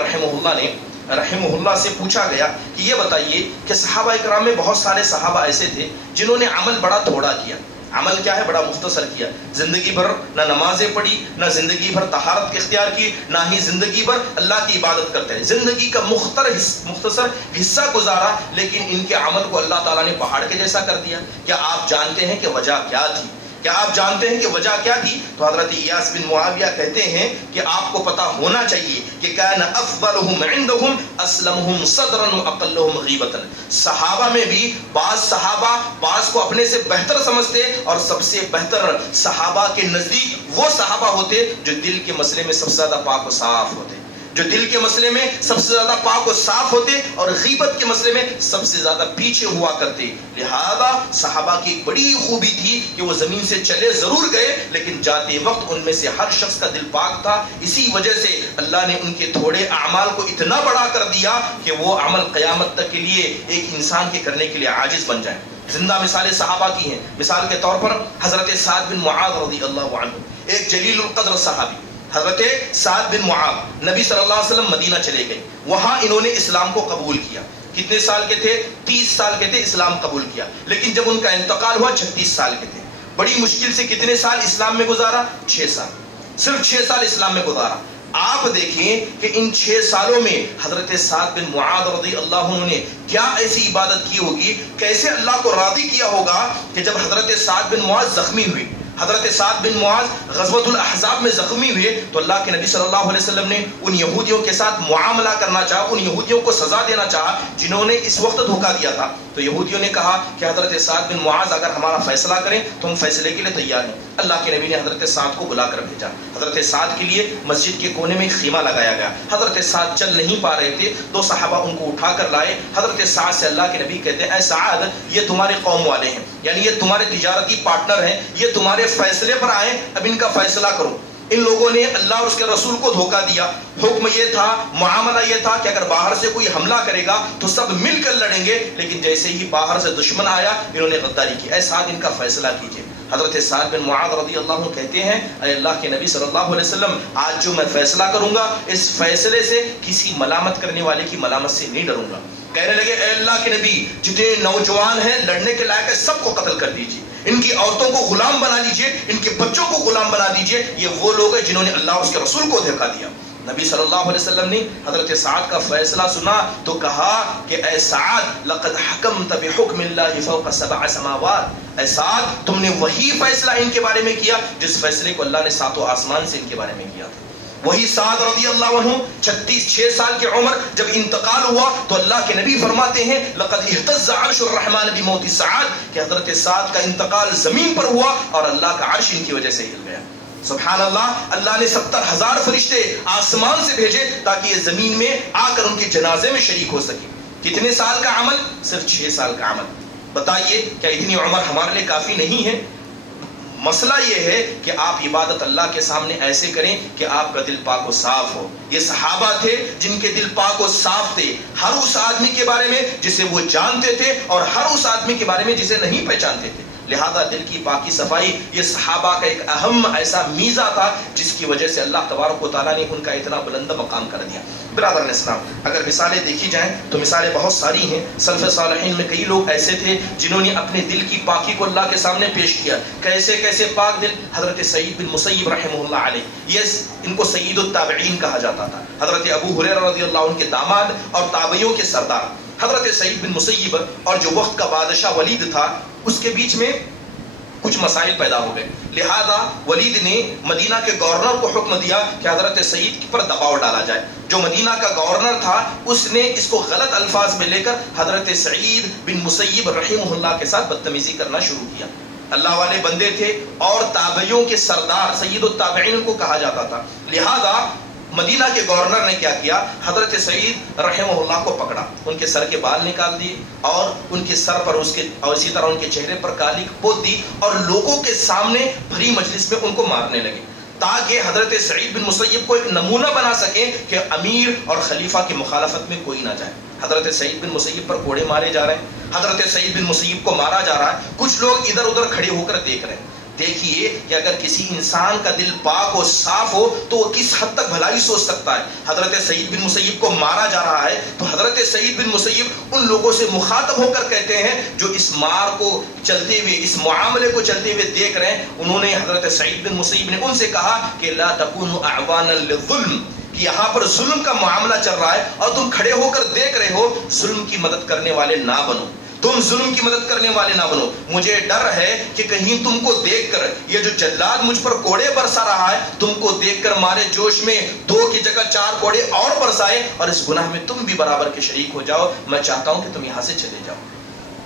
رحمہ اللہ سے پوچھا گیا کہ یہ بتائیے کہ صحابہ اکرام میں بہت سارے صحابہ ایسے تھے جنہوں نے عمل بڑا تھوڑا کیا، عمل کیا ہے بڑا مختصر کیا، زندگی بھر نہ نمازیں پڑھی، نہ زندگی بھر طہارت اختیار کی، نہ ہی زندگی بھر اللہ کی عبادت کرتے ہیں، زندگی کا مختصر حصہ گزارا، لیکن ان کے عمل کو اللہ تعالیٰ نے پہاڑ کے جیسا کر دیا۔ کیا آپ جانتے ہیں کہ وجہ کیا تھی؟ کیا آپ جانتے ہیں کہ وجہ کیا تھی؟ تو حضرت ایاس بن معاویہ کہتے ہیں کہ آپ کو پتہ ہونا چاہیے کہ کان افضلهم عندهم اسلمهم صدرا واقلهم غیبتا، صحابہ میں بھی بعض کو اپنے سے بہتر سمجھتے، اور سب سے بہتر صحابہ کے نزدیک وہ صحابہ ہوتے جو دل کے مسئلے میں سب سے زیادہ پاک و صاف ہوتے، جو دل کے مسئلے میں سب سے زیادہ پاک و صاف ہوتے، اور غیبت کے مسئلے میں سب سے زیادہ پیچھے ہوا کرتے۔ لہذا صحابہ کی ایک بڑی خوبی تھی کہ وہ زمین سے چلے ضرور گئے لیکن جاتے وقت ان میں سے ہر شخص کا دل پاک تھا۔ اسی وجہ سے اللہ نے ان کے تھوڑے اعمال کو اتنا بڑا کر دیا کہ وہ عمل قیامت تک کے لیے ایک انسان کے کرنے کے لیے عاجز بن جائے۔ زندہ مثالیں صحابہ کی ہیں، مثال کے طور پر حضرت سعد بن معاذ رضی اللہ عنہ، ایک جلیل القدر صحابی، حضرت سعد بن معاذ، نبی صلی اللہ علیہ وسلم مدینہ چلے گئے، وہاں انہوں نے اسلام کو قبول کیا۔ کتنے سال کے تھے؟ 30 سال کے تھے، اسلام قبول کیا، لیکن جب ان کا انتقال ہوا 36 سال کے تھے۔ بڑی مشکل سے کتنے سال اسلام میں گزارا؟ 6 سال، صرف 6 سال اسلام میں گزارا۔ آپ دیکھیں کہ ان 6 سالوں میں حضرت سعد بن معاذ رضی اللہ عنہ نے کیا ایسی عبادت کی ہوگی، کیسے اللہ کو راضی کیا ہوگا کہ جب حضرت سعد بن معاذ زخمی ہوئے، حضرت سعد بن معاذ غزوۃ الاحزاب میں زخمی ہوئے، تو اللہ کے نبی صلی اللہ علیہ وسلم نے ان یہودیوں کے ساتھ معاملہ کرنا چاہا، ان یہودیوں کو سزا دینا چاہا جنہوں نے اس وقت دھوکہ دیا تھا۔ تو یہودیوں نے کہا کہ حضرت سعد بن معاذ اگر ہمارا فیصلہ کریں تو ہم فیصلے کے لیے تیار ہیں۔ اللہ کے نبی نے حضرت سعد کو بلا کر بھیجا، حضرت سعد کے لیے مسجد کے کونے میں ایک خیمہ لگایا گیا۔ حضرت سعد چل نہیں پا رہے تھے تو صحابہ ان کو اٹھا کر لائے۔ حضرت سعد سے اللہ کے نبی کہتے ہیں اے سعد، یہ تمہارے قوم والے ہیں، یعنی یہ تمہارے تجارتی پارٹنر ہیں، یہ تمہارے فیصلے پر آئے، اب ان کا فیصلہ کرو۔ ان لوگوں نے اللہ اور اس کے رسول کو دھوکہ دیا۔ حکم یہ تھا، معاملہ یہ تھا کہ اگر باہر سے کوئی حملہ کرے گا تو سب مل کر لڑیں گے، لیکن جیسے ہی باہر سے دشمن آیا انہوں نے غداری کی۔ اے سعد، ان کا فیصلہ کیجئے۔ حضرت سعد بن معاذ رضی اللہ عنہ کہتے ہیں اے اللہ کے نبی صلی اللہ علیہ وسلم، آج جو میں فیصلہ کروں گا اس فیصلے سے کسی ملامت کرنے والے کی ملامت سے نہیں ڈروں گا۔ کہنے لگے اے اللہ کے نبی، جتنے نوجوان ہیں لڑنے کے لائق ہے سب کو قتل کر دیجیے، ان کی عورتوں کو غلام بنا لیجیے، ان کے بچوں کو غلام بنا دیجیے، یہ وہ لوگ ہیں جنہوں نے اللہ اور اس کے رسول کو دھوکہ دیا۔ نبی صلی اللہ علیہ وسلم نے حضرت سعد کا فیصلہ سنا تو کہا کہ اے سعد لقد حکمت بحکم اللہ فوق 7 سماوات، اے سعد تم نے وہی فیصلہ ان کے بارے میں کیا جس فیصلے کو اللہ نے 7 آسمان سے ان کے بارے میں کیا تھا۔ وہی سعد رضی اللہ عنہ 36 سال کی عمر جب انتقال ہوا تو اللہ کے نبی فرماتے ہیں لقد اهتز عرش الرحمن بموت سعد، کہ حضرت سعد کا انتقال زمین پر ہوا اور اللہ کا عرش ان کی وجہ سے ہل گیا۔ سبحان اللہ، اللہ نے 70,000 فرشتے آسمان سے بھیجے تاکہ یہ زمین میں آ کر ان کے جنازے میں شریک ہو سکے۔ کتنے سال کا عمل؟ صرف 6 سال کا عمل۔ بتائیے کیا اتنی عمر ہمارے لیے کافی نہیں ہے؟ مسئلہ یہ ہے کہ آپ عبادت اللہ کے سامنے ایسے کریں کہ آپ کا دل پاک و صاف ہو۔ یہ صحابہ تھے جن کے دل پاک و صاف تھے، ہر اس آدمی کے بارے میں جسے وہ جانتے تھے اور ہر اس آدمی کے بارے میں جسے نہیں پہچانتے تھے۔ لہذا دل کی پاکی صفائی یہ صحابہ کا ایک اہم ایسا میزہ تھا جس کی وجہ سے اللہ تبارک و تعالیٰ نے ان کا اتنا بلند مقام کر دیا۔ برادران اسلام، اگر مثالیں دیکھی جائیں تو مثالیں بہت ساری ہیں۔ سلف صالحین میں کئی لوگ ایسے تھے جنہوں نے اپنے دل کی پاکی کو اللہ کے سامنے پیش کیا۔ کیسے کیسے پاک دل؟ حضرت سعید بن مسیب رحمہ اللہ علیہ، یہ ان کو سید التابعین کہا جاتا تھا۔ حضرت ابو ہریرہ رضی اللہ عنہ کے داماد اور تابعیوں کے سردار حضرت سعید بن مسیب اور جو وقت کا بادشاہ ولید تھا اس کے بیچ میں کچھ مسائل پیدا ہو گئے۔ لہذا ولید نے مدینہ کے گورنر کو حکم دیا کہ حضرت سعید پر دباؤ ڈالا جائے۔ جو مدینہ کا گورنر تھا اس نے اس کو غلط الفاظ میں لے کر حضرت سعید بن مسیب رحمہ اللہ کے ساتھ بدتمیزی کرنا شروع کیا۔ اللہ والے بندے تھے اور تابعیوں کے سردار سید التابعین ان کو کہا جاتا تھا۔ لہذا مدینہ کے گورنر نے کیا کیا؟ حضرت سعید رحمہ اللہ کو پکڑا، ان کے سر کے بال نکال دیے اور ان کے سر پر اور اسی طرح ان کے چہرے پر کالی پوت دی اور لوگوں کے سامنے بھری مجلس میں ان کو مارنے لگے تاکہ حضرت سعید بن مسیب کو ایک نمونہ بنا سکیں کہ امیر اور خلیفہ کی مخالفت میں کوئی نہ جائے۔ حضرت سعید بن مسیب پر کوڑے مارے جا رہے ہیں، حضرت سعید بن مسیب کو مارا جا رہا ہے، کچھ لوگ ادھر ادھر کھڑے ہو کر دیکھ رہے ہیں۔ دیکھیے کہ اگر کسی انسان کا دل پاک و صاف ہو تو وہ کس حد تک بھلائی سوچ سکتا ہے۔ حضرت سعید بن مسیب کو مارا جا رہا ہے تو حضرت سعید بن مسیب ان لوگوں سے مخاطب ہو کر کہتے ہیں جو اس مار کو چلتے ہوئے، اس معاملے کو چلتے ہوئے دیکھ رہے ہیں، انہوں نے حضرت سعید بن مسیب نے ان سے کہا کہ لا تکونوا اعوانا للظلم، کہ یہاں پر ظلم کا معاملہ چل رہا ہے اور تم کھڑے ہو کر دیکھ رہے ہو، ظلم کی مدد کرنے والے نہ بنو، تم ظلم کی مدد کرنے والے نہ بنو۔ مجھے ڈر ہے کہ کہیں تم کو دیکھ کر یہ جو جلاد مجھ پر کوڑے برسا رہا ہے، تم کو دیکھ کر مارے جوش میں 2 کی جگہ 4 کوڑے اور برسائے اور اس گناہ میں تم بھی برابر کے شریک ہو جاؤ۔ میں چاہتا ہوں کہ تم یہاں سے چلے جاؤ۔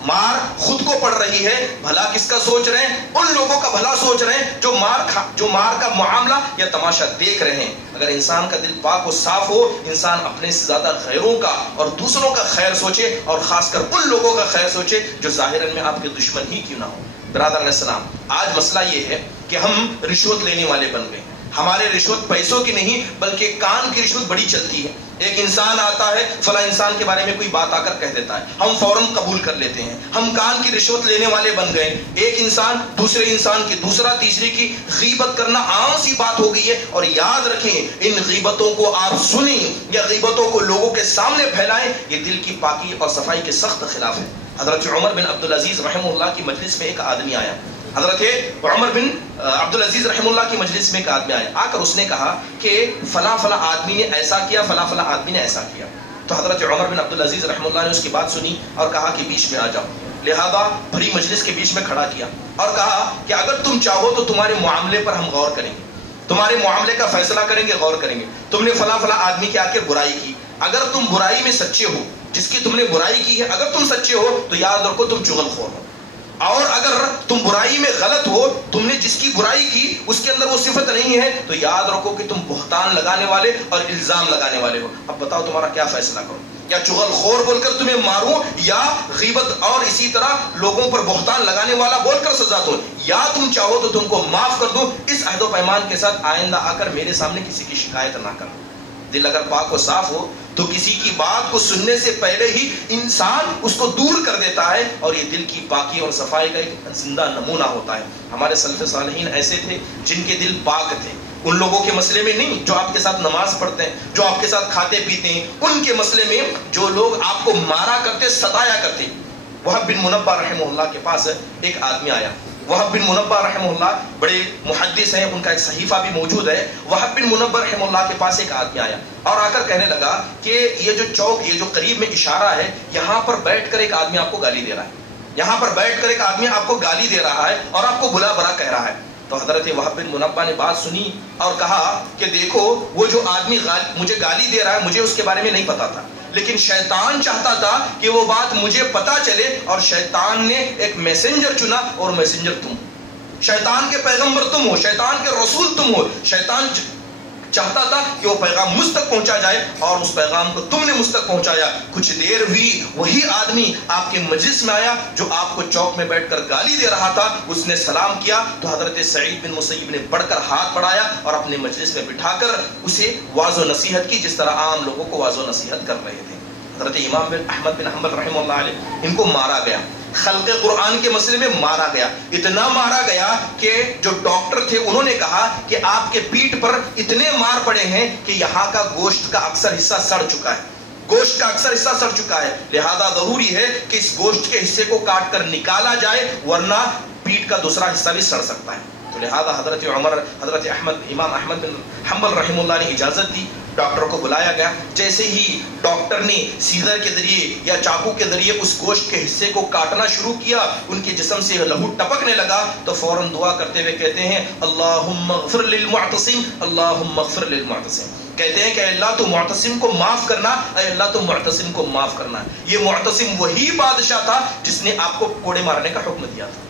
مار خود کو پڑ رہی ہے، بھلا کس کا سوچ رہے ہیں؟ ان لوگوں کا بھلا سوچ رہے ہیں جو مار کا معاملہ یا تماشا دیکھ رہے ہیں۔ اگر انسان کا دل پاک و صاف ہو، انسان اپنے سے زیادہ غیروں کا اور دوسروں کا خیر سوچے اور خاص کر ان لوگوں کا خیر سوچے جو ظاہراً میں آپ کے دشمن ہی کیوں نہ ہو۔ برادران اسلام، آج مسئلہ یہ ہے کہ ہم رشوت لینے والے بن گئے۔ ہمارے رشوت پیسوں کی نہیں بلکہ کان کی رشوت بڑی چلتی ہے۔ ایک انسان آتا ہے، فلاں انسان کے بارے میں کوئی بات آ کر کہہ دیتا ہے، ہم فوراً قبول کر لیتے ہیں، ہم کان کی رشوت لینے والے بن گئے۔ ایک انسان دوسرے انسان کی، دوسرا تیسرے کی غیبت کرنا عام سی بات ہو گئی ہے۔ اور یاد رکھیں، ان غیبتوں کو آپ سنیں یا غیبتوں کو لوگوں کے سامنے پھیلائیں، یہ دل کی پاکی اور صفائی کے سخت خلاف ہے۔ حضرت عمر بن عبدالعزیز رحمہ اللہ کی مجلس میں ایک آدمی آیا، حضرت عمر بن عبدالعزیز رحمہ اللہ کی مجلس میں ایک آدمی آیا، آ کر اس نے کہا کہ فلاں فلاں آدمی نے ایسا کیا، فلاں فلاں آدمی نے ایسا کیا۔ تو حضرت عمر بن عبدالعزیز رحمہ اللہ نے اس کی بات سنی اور کہا کہ بیچ میں آ جاؤ۔ لہذا بھری مجلس کے بیچ میں کھڑا کیا اور کہا کہ اگر تم چاہو تو تمہارے معاملے پر ہم غور کریں گے، تمہارے معاملے کا فیصلہ کریں گے، غور کریں گے۔ تم نے فلاں فلاں آدمی کے آ کے برائی کی، اگر تم برائی میں سچے ہو، جس کی تم نے برائی کی ہے اگر تم سچے ہو تو یاد رکھو تم چغل خور ہو، اور اگر تم برائی میں غلط ہو، تم نے جس کی برائی کی اس کے اندر وہ صفت نہیں ہے تو یاد رکھو کہ تم بہتان لگانے والے اور الزام لگانے والے ہو۔ اب بتاؤ تمہارا کیا فیصلہ کرو؟ یا چغل خور بول کر تمہیں ماروں، یا غیبت اور اسی طرح لوگوں پر بہتان لگانے والا بول کر سزا دوں، یا تم چاہو تو تم کو معاف کر دوں۔ اس عہد و پیمان کے ساتھ آئندہ آ کر میرے سامنے کسی کی شکایت نہ کرنا۔ دل اگر پاک و صاف ہو تو کسی کی بات کو سننے سے پہلے ہی انسان اس کو دور کر دیتا ہے، اور یہ دل کی پاکی اور صفائی کا ایک زندہ نمونہ ہوتا ہے۔ ہمارے سلف صالحین ایسے تھے جن کے دل پاک تھے، ان لوگوں کے مسئلے میں نہیں جو آپ کے ساتھ نماز پڑھتے ہیں، جو آپ کے ساتھ کھاتے پیتے ہیں، ان کے مسئلے میں جو لوگ آپ کو مارا کرتے، ستایا کرتے۔ وہب بن منبہ رحمہ اللہ کے پاس ایک آدمی آیا، وہب بن منبہ رحمہ اللہ بڑے محدث ہیں، ان کا ایک صحیفہ بھی موجود ہے. وہب بن منبہ رحمہ اللہ کے پاس ایک آدمی آیا اور آ کر کہنے لگا کہ یہ جو چوک، یہ جو قریب میں اشارہ ہے، یہاں پر بیٹھ کر ایک آدمی آپ کو گالی دے رہا ہے، یہاں پر بیٹھ کر ایک آدمی آپ کو گالی دے رہا ہے اور آپ کو بلا برا کہہ رہا ہے. تو حضرت وہب بن منبہ نے بات سنی اور کہا کہ دیکھو وہ جو آدمی مجھے گالی دے رہا ہے، مجھے اس کے بارے میں نہیں پتا تھا، لیکن شیطان چاہتا تھا کہ وہ بات مجھے پتا چلے، اور شیطان نے ایک میسنجر چنا، اور میسنجر تم، شیطان کے پیغمبر تم ہو، شیطان کے رسول تم ہو. شیطان چاہتا تھا کہ وہ پیغام مجھ تک پہنچا جائے، اور اس پیغام کو تم نے مجھ تک پہنچایا. کچھ دیر ہوئی، وہی آدمی آپ کے مجلس میں آیا جو آپ کو چوک میں بیٹھ کر گالی دے رہا تھا. اس نے سلام کیا تو حضرت سعید بن مسیب نے بڑھ کر ہاتھ بڑھایا اور اپنے مجلس میں بٹھا کر اسے واعظ و نصیحت کی، جس طرح عام لوگوں کو واعظ و نصیحت کر رہے تھے. حضرت امام بن احمد بن حنبل رحمہ اللہ علیہ، ان کو مارا گیا، خلق قرآن کے مسئلے میں مارا گیا. اتنا مارا گیا کہ جو ڈاکٹر تھے انہوں نے کہا کہ آپ کے پیٹھ پر اتنے مار پڑے ہیں کہ یہاں کا گوشت کا اکثر حصہ سڑ چکا ہے، گوشت کا اکثر حصہ سڑ چکا ہے، لہذا ضروری ہے کہ اس گوشت کے حصے کو کاٹ کر نکالا جائے، ورنہ پیٹھ کا دوسرا حصہ بھی سڑ سکتا ہے. تو لہذا حضرت امام احمد بن حنبل رحمہ اللہ نے اجازت دی، ڈاکٹر کو بلایا گیا. جیسے ہی ڈاکٹر نے سیزر کے ذریعے یا چاقو کے ذریعے اس گوشت کے حصے کو کاٹنا شروع کیا، ان کے جسم سے لہو ٹپکنے لگا، تو فوراً دعا کرتے ہوئے کہتے ہیں اللہم اغفر للمعتصم، اللہم اغفر للمعتصم. کہتے ہیں کہ اے اللہ تو معتصم کو معاف کرنا، اے اللہ تو معتصم کو معاف کرنا. یہ معتصم وہی بادشاہ تھا جس نے آپ کو کوڑے مارنے کا حکم دیا تھا،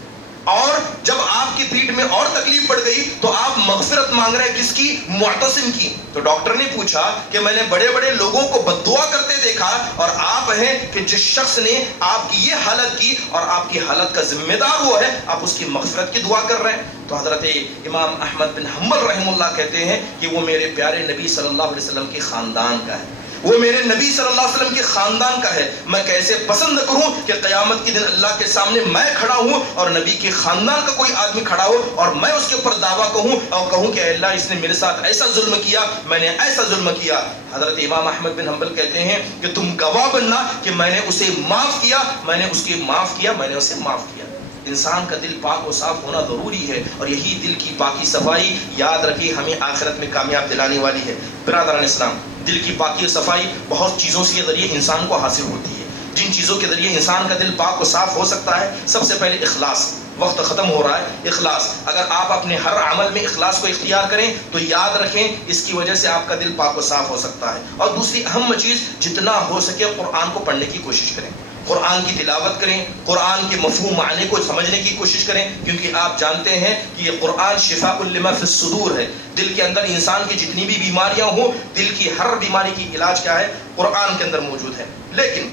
اور جب آپ کی پیٹھ میں اور تکلیف بڑھ گئی تو آپ مغفرت مانگ رہے ہیں کس کی؟ معتصم کی. تو ڈاکٹر نے پوچھا کہ میں نے بڑے بڑے لوگوں کو بددعا کرتے دیکھا، اور آپ ہیں کہ جس شخص نے آپ کی یہ حالت کی اور آپ کی حالت کا ذمہ دار وہ ہے، آپ اس کی مغفرت کی دعا کر رہے ہیں. تو حضرت امام احمد بن حنبل رحمہ اللہ کہتے ہیں کہ وہ میرے پیارے نبی صلی اللہ علیہ وسلم کے خاندان کا ہے، وہ میرے نبی صلی اللہ علیہ وسلم کے خاندان کا ہے. میں کیسے پسند کروں کہ قیامت کے دن اللہ کے سامنے میں کھڑا ہوں اور نبی کے خاندان کا کوئی آدمی کھڑا ہو اور میں اس کے اوپر دعویٰ کہوں کہ اے اللہ اس نے میرے ساتھ ایسا ظلم کیا، میں نے ایسا ظلم کیا. حضرت امام احمد بن حنبل کہتے ہیں کہ تم گواہ بننا کہ میں نے اسے معاف کیا، میں نے اس کے معاف کیا، میں نے اسے معاف کیا. انسان کا دل پاک و صاف ہونا ضروری ہے، اور یہی دل کی پاکی صفائی یاد رکھیے ہمیں آخرت میں کامیاب دلانے والی ہے. برادران اسلام، دل کی پاکی و صفائی بہت چیزوں کے ذریعے انسان کو حاصل ہوتی ہے. جن چیزوں کے ذریعے انسان کا دل پاک و صاف ہو سکتا ہے، سب سے پہلے اخلاص. وقت ختم ہو رہا ہے. اخلاص، اگر آپ اپنے ہر عمل میں اخلاص کو اختیار کریں تو یاد رکھیں اس کی وجہ سے آپ کا دل پاک و صاف ہو سکتا ہے. اور دوسری اہم چیز، جتنا ہو سکے قرآن کو پڑھنے کی کوشش کریں، قرآن کی تلاوت کریں، قرآن کے مفہوم معنی کو سمجھنے کی کوشش کریں، کیونکہ آپ جانتے ہیں کہ یہ قرآن شفاء لما فی الصدور ہے. دل کے اندر انسان کی جتنی بھی بیماریاں ہوں، دل کی ہر بیماری کی علاج کیا ہے؟ قرآن کے اندر موجود ہے. لیکن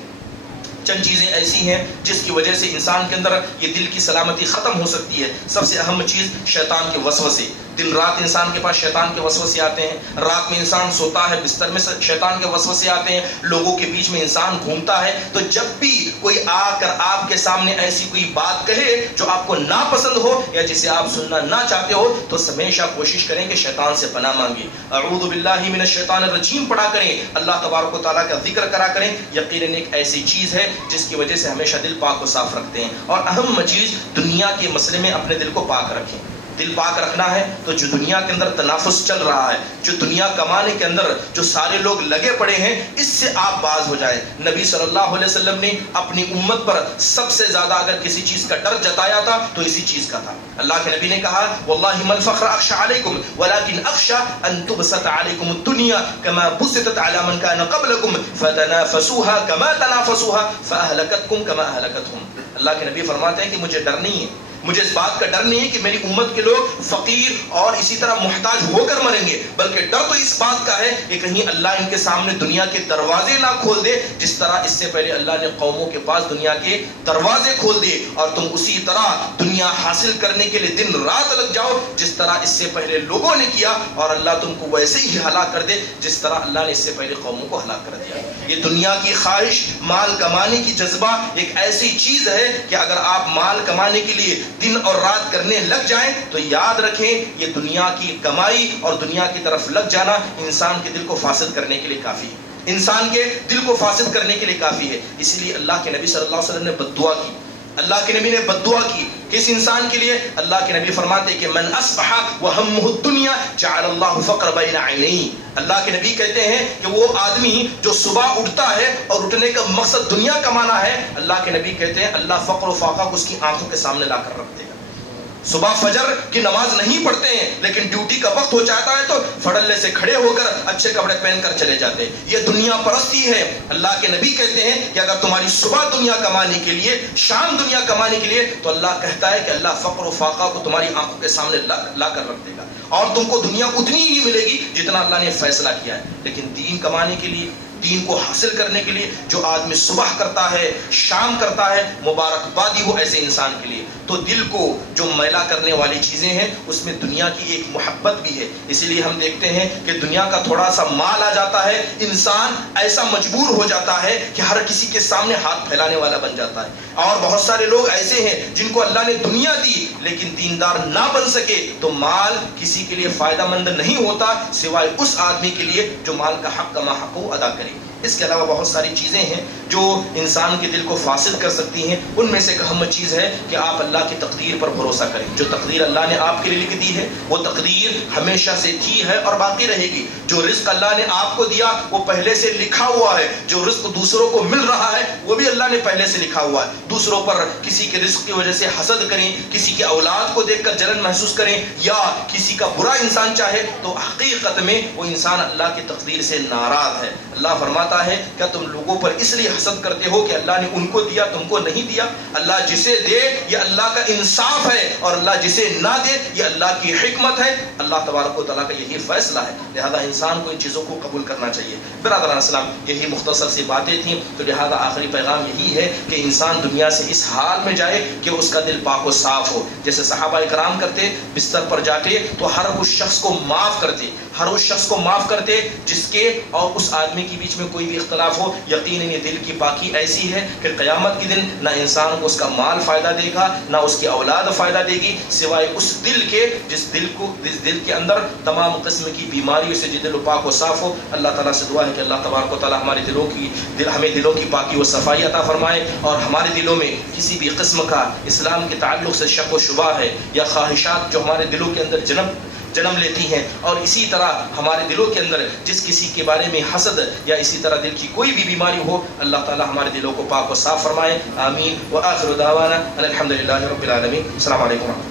چند چیزیں ایسی ہیں جس کی وجہ سے انسان کے اندر یہ دل کی سلامتی ختم ہو سکتی ہے. سب سے اہم چیز شیطان کے وسوسے. دن رات انسان کے پاس شیطان کے وسوسے آتے ہیں. رات میں انسان سوتا ہے، بستر میں شیطان کے وسوسے آتے ہیں. لوگوں کے بیچ میں انسان گھومتا ہے، تو جب بھی کوئی آ کر آپ کے سامنے ایسی کوئی بات کہے جو آپ کو ناپسند ہو یا جسے آپ سننا نہ چاہتے ہو، تو ہمیشہ کوشش کریں کہ شیطان سے پناہ مانگیں. اعوذ باللہ من الشیطان الرجیم پڑھا کریں، اللہ تبارک و تعالیٰ کا ذکر کرا کریں. یقیناً ایک ایسی چیز ہے جس کی وجہ سے ہمیشہ دل پاک و صاف رکھتے ہیں. اور اہم چیز، دنیا کے مسئلے میں اپنے دل کو پاک رکھیں. دل پاک رکھنا ہے تو جو دنیا کے اندر تنافس چل رہا ہے، جو دنیا کمانے کے اندر جو سارے لوگ لگے پڑے ہیں، اس سے آپ باز ہو جائیں. نبی صلی اللہ علیہ وسلم نے اپنی امت پر سب سے زیادہ اگر کسی چیز کا ڈر جتایا تھا تو اسی چیز کا تھا. اللہ کے نبی نے کہا واللہ ما الفخر اخشى علیکم ولكن اخشى ان تبسط علیکم الدنیا كما بسطت على من كان قبلكم فتنافسوها كما تنافسوها فاهلكتكم كما اهلكتهم. اللہ کے نبی فرماتے ہیں کہ مجھے ڈر نہیں ہے، مجھے اس بات کا ڈر نہیں ہے کہ میری امت کے لوگ فقیر اور اسی طرح محتاج ہو کر مریں گے، بلکہ ڈر تو اس بات کا ہے کہ کہیں اللہ ان کے سامنے دنیا کے دروازے نہ کھول دے، جس طرح اس سے پہلے اللہ نے قوموں کے پاس دنیا کے دروازے کھول دیے، اور تم اسی طرح دنیا حاصل کرنے کے لیے دن رات لگ جاؤ جس طرح اس سے پہلے لوگوں نے کیا، اور اللہ تم کو ویسے ہی ہلاک کر دے جس طرح اللہ نے اس سے پہلے قوموں کو ہلاک کر دیا. یہ دنیا کی خواہش، مال کمانے کی جذبہ ایک ایسی چیز ہے کہ اگر آپ مال کمانے کے لیے دن اور رات کرنے لگ جائیں تو یاد رکھیں یہ دنیا کی کمائی اور دنیا کی طرف لگ جانا انسان کے دل کو فاسد کرنے کے لیے کافی ہے، انسان کے دل کو فاسد کرنے کے لیے کافی ہے. اس لیے اللہ کے نبی صلی اللہ علیہ وسلم نے بد دعا کی، اللہ کے نبی نے بد دعا کی کس انسان کے لیے؟ اللہ کے نبی فرماتے کہ من اصبح وہمہ الدنیا جعل اللہ فقر بین عینیہ. اللہ کے نبی کہتے ہیں کہ وہ آدمی جو صبح اٹھتا ہے اور اٹھنے کا مقصد دنیا کمانا ہے، اللہ کے نبی کہتے ہیں اللہ فقر و فاقہ کو اس کی آنکھوں کے سامنے لا کر رکھ دے گا. صبح فجر کی نماز نہیں پڑھتے ہیں لیکن ڈیوٹی کا وقت ہو جاتا ہے تو فڑلے سے کھڑے ہو کر اچھے کپڑے پہن کر چلے جاتے ہیں. یہ دنیا پرستی ہے. اللہ کے نبی کہتے ہیں کہ اگر تمہاری صبح دنیا کمانے کے لیے، شام دنیا کمانے کے لیے، تو اللہ کہتا ہے کہ اللہ فقر و فاقہ کو تمہاری آنکھوں کے سامنے لا کر رکھ دے گا اور تم کو دنیا اتنی ہی ملے گی جتنا اللہ نے فیصلہ کیا ہے. لیکن دین کمانے کے لیے، دین کو حاصل کرنے کے لیے جو آدمی صبح کرتا ہے، شام کرتا ہے، مبارکبادی ہو ایسے انسان کے لیے. تو دل کو جو میلا کرنے والی چیزیں ہیں اس میں دنیا کی ایک محبت بھی ہے. اسی لیے ہم دیکھتے ہیں کہ دنیا کا تھوڑا سا مال آ جاتا ہے، انسان ایسا مجبور ہو جاتا ہے کہ ہر کسی کے سامنے ہاتھ پھیلانے والا بن جاتا ہے. اور بہت سارے لوگ ایسے ہیں جن کو اللہ نے دنیا دی لیکن دیندار نہ بن سکے. تو مال کسی کے لیے فائدہ مند نہیں ہوتا سوائے اس آدمی کے لیے جو مال کا حق کما حق ادا کرے. اس کے علاوہ بہت ساری چیزیں ہیں جو انسان کے دل کو فاسد کر سکتی ہیں. ان میں سے ایک اہم چیز ہے کہ آپ اللہ کی تقدیر پر بھروسہ کریں. جو تقدیر اللہ نے آپ کے لیے لکھ دی ہے وہ تقدیر ہمیشہ سے تھی ہے اور باقی رہے گی. جو رزق اللہ نے آپ کو دیا وہ پہلے سے لکھا ہوا ہے. جو رزق دوسروں کو مل رہا ہے وہ بھی اللہ نے پہلے سے لکھا ہوا ہے. دوسروں پر کسی کے رزق کی وجہ سے حسد کریں، کسی کی اولاد کو دیکھ کر جلن محسوس کریں یا کسی کا برا انسان چاہے تو حقیقت میں وہ انسان اللہ کی تقدیر سے ناراض ہے. اللہ فرماتا ہے کیا تم لوگوں پر اس لیے حسد کرتے ہو کہ اللہ نے ان کو دیا تم کو نہیں دیا؟ اللہ جسے دے یہ اللہ کا انصاف ہے اور اللہ جسے نہ دے یہ اللہ کی حکمت ہے. اللہ تبارک و تعالیٰ کا یہی فیصلہ ہے. لہذا انسان کو ان چیزوں کو قبول کرنا چاہیے. برادران اسلام، یہی مختصر سی باتیں تھیں. تو لہذا آخری پیغام یہی ہے کہ انسان دنیا سے اس حال میں جائے کہ اس کا دل پاک و صاف ہو. جیسے صحابہ اکرام کرتے، بستر پر جاتے تو ہر اس شخص کو معاف کرتے، ہر اس شخص کو معاف کرتے جس کے اور اس آدمی کے بیچ میں کوئی بھی اختلاف ہو. یقیناً یہ دل کی پاکی ایسی ہے کہ قیامت کے دن نہ انسان کو اس کا مال فائدہ دے گا نہ اس کی اولاد فائدہ دے گی سوائے اس دل کے جس دل کے اندر تمام قسم کی بیماریوں سے دل پاک و صاف ہو. اللہ تعالیٰ سے دعا ہے کہ اللہ تبارک و تعالیٰ ہمارے ہمیں دلوں کی پاکی و صفائی عطا فرمائے اور ہمارے دلوں میں کسی بھی قسم کا اسلام کے تعلق سے شک و شبہ ہے یا خواہشات جو ہمارے دلوں کے اندر جنم لیتی ہیں، اور اسی طرح ہمارے دلوں کے اندر جس کسی کے بارے میں حسد یا اسی طرح دل کی کوئی بھی بیماری ہو، اللہ تعالی ہمارے دلوں کو پاک و صاف فرمائے. آمین. وآخر دعوانا الحمدللہ رب العالمین. السلام علیکم.